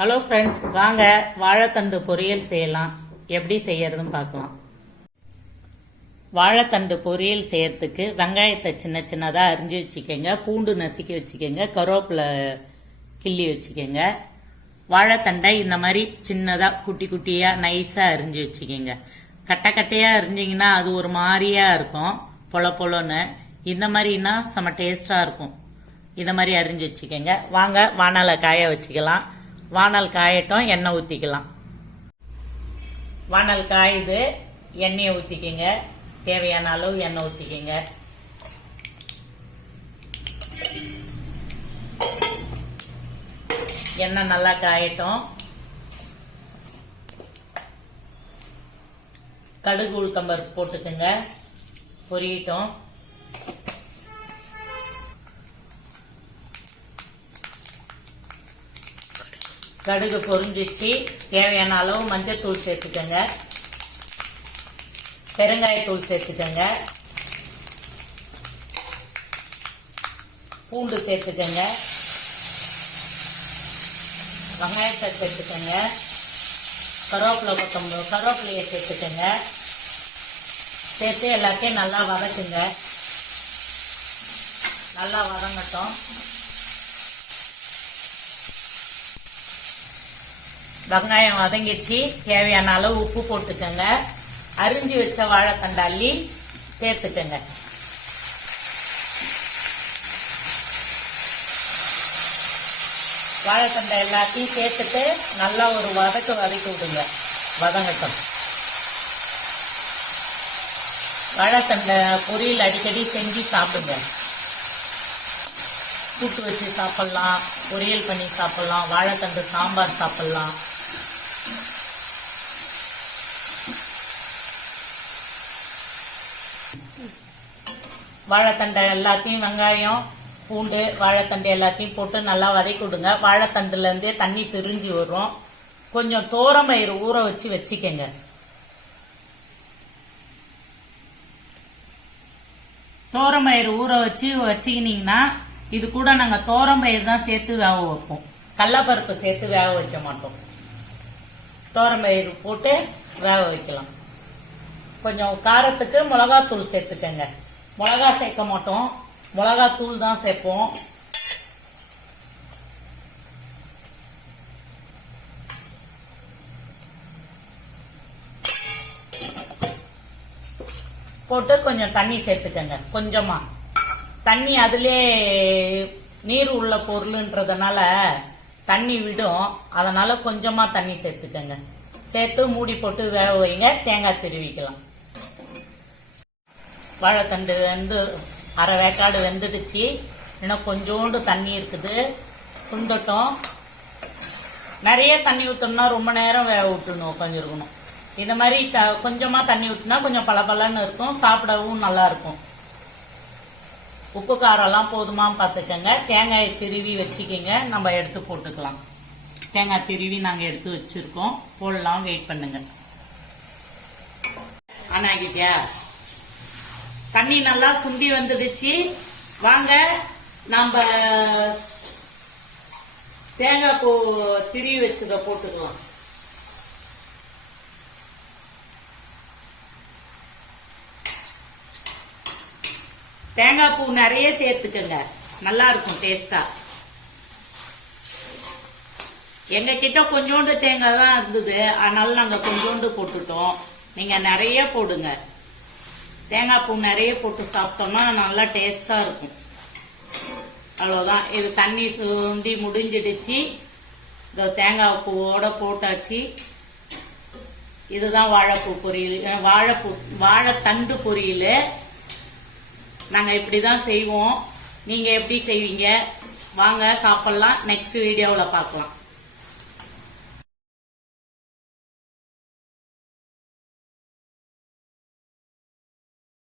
Hello friends, வாங்க வாழைத்தண்டு பொரியல் செய்யலாம். எப்படி செய்யறதுன்னு பார்க்கலாம். வாழைத்தண்டு பொரியல் செய்யறதுக்கு வெங்காயத்தை சின்ன சின்னதாக அரிஞ்சு வச்சுக்கோங்க, பூண்டு நசுக்கி வச்சுக்கோங்க, கருவேப்பிலை கிள்ளி வச்சுக்கோங்க. வாழைத்தண்டை இந்த மாதிரி சின்னதாக குட்டி குட்டியாக நைஸாக அரிஞ்சு வச்சுக்கோங்க. கட்டை கட்டையாக அரிஞ்சிங்கன்னா அது ஒரு மாதிரியாக இருக்கும், பொல பொலன்னு. இந்த மாதிரினா செம்ம டேஸ்டாக இருக்கும். இந்த மாதிரி அரிஞ்சு வச்சுக்கோங்க. வாங்க வானலை காய வச்சுக்கலாம். வானல் காயட்டும், எண்ணெய் ஊற்றிக்கலாம். வானல் காயுது, எண்ணெயை ஊற்றிக்கிங்க. தேவையான அளவு எண்ணெய் ஊற்றிக்கிங்க. எண்ணெய் நல்லா காயட்டும். கடுகு உளுத்தம்பருப்பு போட்டுக்குங்க, பொரியட்டும். கடுகு பொரிஞ்சிச்சு. தேவையான அளவு மஞ்சள் தூள் சேர்த்துக்கங்க, பெருங்காயத்தூள் சேர்த்துக்கங்க, பூண்டு சேர்த்துக்கங்க, வெங்காயத்தை சேர்த்துக்கங்க, கருவேப்பிலையை சேர்த்துக்கங்க. சேர்த்து எல்லாத்தையும் நல்லா வதக்குங்க. நல்லா வதங்கட்டும். வெங்காயம் வதங்கிடுச்சு. தேவையான அளவு உப்பு போட்டுக்கோங்க. அரிஞ்சு வச்ச வாழைத்தண்டை அள்ளி சேர்த்துக்கங்க. வாழைத்தண்டை எல்லாத்தையும் சேர்த்துட்டு நல்லா ஒரு வதக்கி விடுங்க. வதங்கட்டும். வாழைத்தண்டை பொரியல் அடிக்கடி செஞ்சு சாப்பிடுங்க. கூட்டு வச்சு சாப்பிடலாம், பொரியல் பண்ணி சாப்பிடலாம், வாழைத்தண்டு சாம்பார் சாப்பிடலாம். வாழைத்தண்டை எல்லாத்தையும் வெங்காயம், பூண்டு, வாழைத்தண்டு எல்லாத்தையும் போட்டு நல்லா வதக்கி விடுங்க. வாழைத்தண்டுலேருந்தே தண்ணி பிரிஞ்சு வரும். கொஞ்சம் தோரம்பயிறு ஊற வச்சு வச்சுக்கங்க. தோரம்பயிறு ஊற வச்சு வச்சுக்கினீங்கன்னா இது கூட நாங்கள் தோரம்பயிறு தான் சேர்த்து வேக வைப்போம், கடலைப்பருப்பு சேர்த்து வேக வைக்க மாட்டோம். தோரம்பயிறு போட்டு வேக வைக்கலாம். கொஞ்சம் காரத்துக்கு மிளகாத்தூள் சேர்த்துக்கங்க. மிளகா சேர்க்க மாட்டோம், மிளகாத்தூள் தான் சேர்ப்போம். போட்டு கொஞ்சம் தண்ணி சேர்த்துக்கங்க. கொஞ்சமா தண்ணி, அதிலே நீர் உள்ள பொருள்ன்றதுனால தண்ணி விடும். அதனால கொஞ்சமா தண்ணி சேர்த்துக்கங்க. சேர்த்து மூடி போட்டு வேக வைங்க. தேங்காய் திருவிக்கலாம். வாழைத்தண்டு அரை வேக்காடு வெந்துடுச்சு. இன்னும் கொஞ்சோண்டு தண்ணி இருக்குது, சுண்டட்டும். நிறைய தண்ணி ஊற்றணும்னா ரொம்ப நேரம் வேக விட்டுணும், உட்காந்துருக்கணும். இந்த மாதிரி கொஞ்சமா தண்ணி ஊற்றினா கொஞ்சம் பளபளன்னு இருக்கும், சாப்பிடவும் நல்லா இருக்கும். உப்பு காரம்லாம் போதுமா பார்த்துக்கங்க. தேங்காயை திருவி வச்சுக்கிங்க, நம்ம எடுத்து போட்டுக்கலாம். தேங்காய் திருவி நாங்கள் எடுத்து வச்சிருக்கோம், போடலாம். வெயிட் பண்ணுங்க. ஆனாகிட்டியா? தண்ணி நல்லா சுண்டி வந்துடுச்சு. வாங்க நம்ம தேங்காய் பூ திருவி வச்சத போட்டுக்கலாம். தேங்காய் பூ நிறைய சேர்த்துக்கங்க, நல்லா இருக்கும் டேஸ்டா. எங்க கிட்ட கொஞ்சோண்டு தேங்காய் தான் இருந்தது, அதனால நாங்க கொஞ்சோண்டு போட்டுட்டோம். நீங்க நிறைய போடுங்க. தேங்காய் பூ நிறைய போட்டு சாப்பிட்டோம்னா நல்லா டேஸ்டா இருக்கும். அவ்வளவுதான். இது தண்ணி சுண்டி முடிஞ்சிடுச்சு. இந்த தேங்காய் பூவோட போட்டாச்சு. இதுதான் வாழைப்பூ பொரியல், வாழைத்தண்டு பொரியல். நாங்கள் இப்படி தான் செய்வோம். நீங்கள் எப்படி செய்வீங்க? வாங்க சாப்பிட்லாம். நெக்ஸ்ட் வீடியோவில் பார்க்கலாம்.